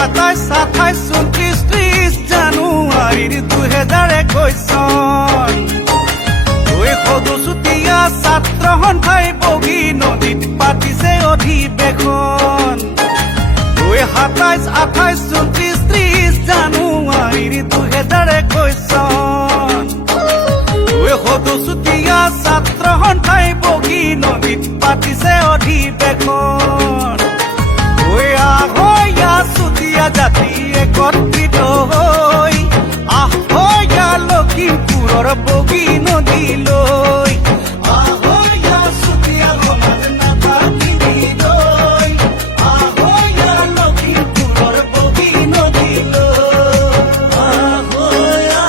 27, 28, 30 জানুৱাৰীৰ 2021 চন 262টা ছাত্ৰ সন্থাই বগী নদীত পাতিছে অধিৱেশন 27, 28, 29, 30 জানুৱাৰীৰ 2021 চন 262টা ছাত্ৰ সন্থাই বগী নদীত পাতিছে অধিৱেশন চুতীয়া জাতি একত্ৰিত হৈ আহয়া লখিমপুৰৰ বগী নদীলৈ আহয়া চুতীয়া সমাজ নাথাকিবলৈ আহয়া লখিমপুৰৰ বগী নদীলৈ আহয়া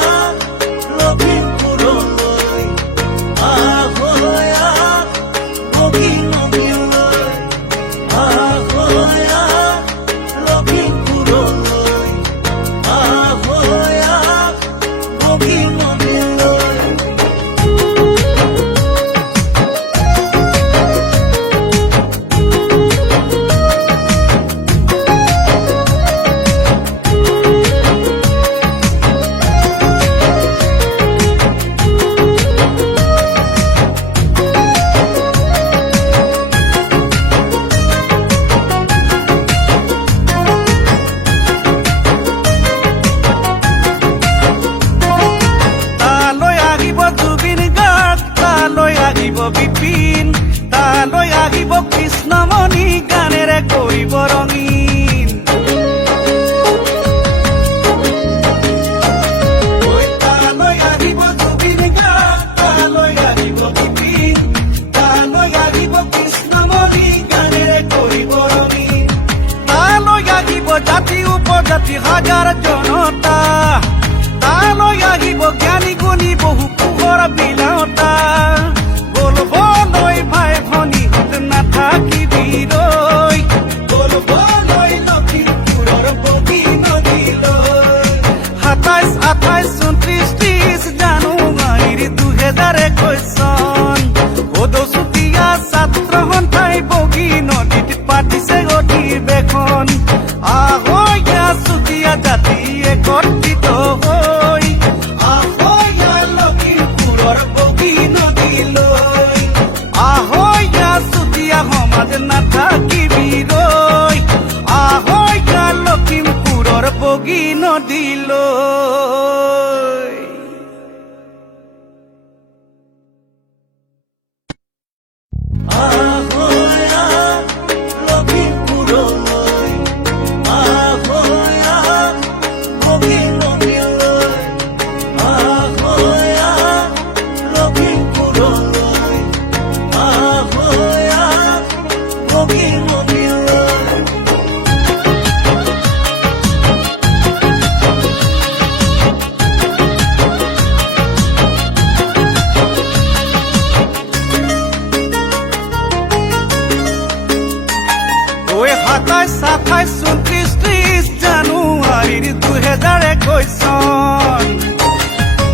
লখিমপুৰলৈ আহয়া বগী নদীলৈ আহয়া বিপিন তালৈ আহিব কৃষ্ণমণি গানেৰে কৰিব ৰঙীন তালৈ আহিব জুবিন গাৰ্গ তালৈ আহিব বিপিন তালৈ আহিব কৃষ্ণমণি গানেৰে কৰিব ৰঙীন তালৈ আহিব জাতি উপজাতি হাজাৰ জনতা তালৈ আহিব জ্ঞানী গুণী বহু পোহৰ বিলাওতা ভাই ভনীহঁত নাথাকিবিলৈ গলবলৈ লখিমপুৰৰ বগী নদীলৈ 27, 28, 29, 30 জানুৱাৰীৰ 2021 চন 262টা ছাত্ৰ সন্থাই বগী নদীত পাতিছে অধিৱেশন আহয়া চুতীয়া জাতি একত্ৰিত হৈ আহয়া লখিমপুৰৰ বগী নদীলৈ আহয়া চুতীয়া সমাজ নাথাকিবিলৈ আহয়া লখিমপুৰৰ বগী নদীলৈ আহয়া লখিমপুৰলৈ আহয়া বগী নদীলৈ আহয়া লখিমপুৰলৈ আহয়া বগী নদীলৈ ওই 27, 28, 29, 30 জানুৱাৰীৰ 2021 চন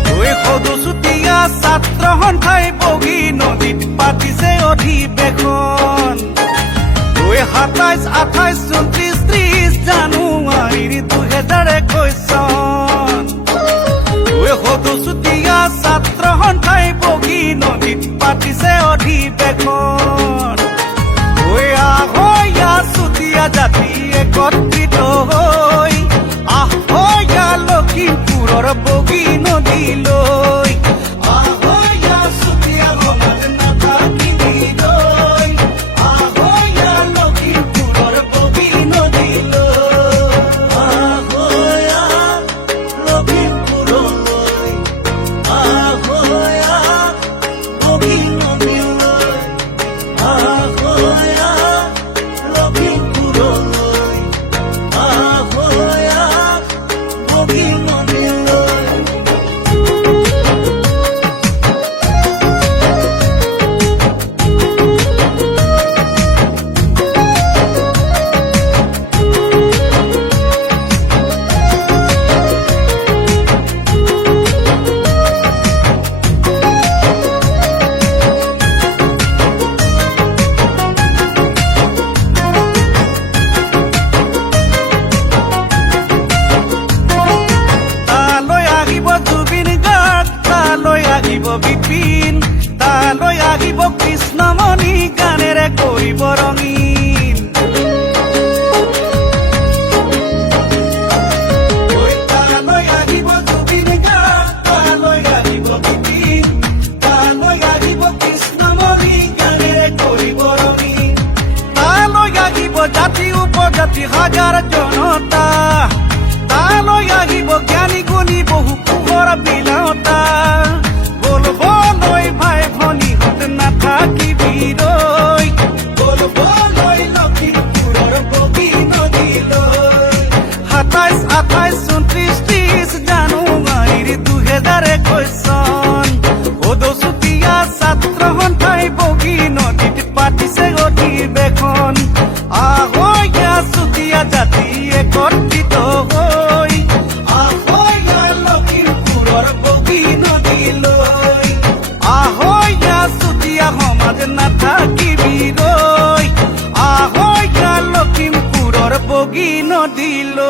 262টা ছাত্ৰ সন্থাই বগী নদীত পাতিছে অধিৱেশন 27, 28, 29, 30 জানুৱাৰীৰ 2021 চন 262টা ছাত্ৰ সন্থাই বগী নদীত পাতিছে অধিৱেশন আহয়া চুতীয়া জাতি একত্ৰিত হৈ আহয়া লখিমপুৰৰ বগী নদীলৈ আহয়া চুতীয়া সমাজ নাথাকিবিলৈ আহয়া লখিমপুৰৰ বগী নদীলৈ আহয়া লখিমপুৰলৈ আহয়া বগী নদীলৈ কৰিব ৰঙীন ঐ তালৈ আহিব জুবিন গাৰ্গ তালৈ আহিব বিপিন তালৈ আহিব কৃষ্ণমণি গানেৰে কৰিব ৰঙীন তালৈ আহিব জাতি উপজাতি হাজাৰ জনতা তালৈ আহিব জ্ঞানী গুণী বহু পোহৰ বিলাওতা বলবলৈ ভাই ভনীহঁত নাথাকিবি ৰৈ বলবলৈ লখিমপুৰৰ বগী নদীলৈ ২৭, ২৮, ২৯, ৩০ জানুৱাৰীৰ ২০২১ চন অদচুতীয়া ছাত্ৰ সন্থাই বগী নদীত পাতিছে অধিৱেশন আহৈয়া চুতীয়া জাতি একত্ৰিত হৈ আহৈয়া লখিমপুৰৰ বগী নদীলৈ আহৈয়া চুতীয়া সমাজ নাথাকিবি ৰৈ আহৈয়া লখিমপুৰৰ বগী নদীলৈ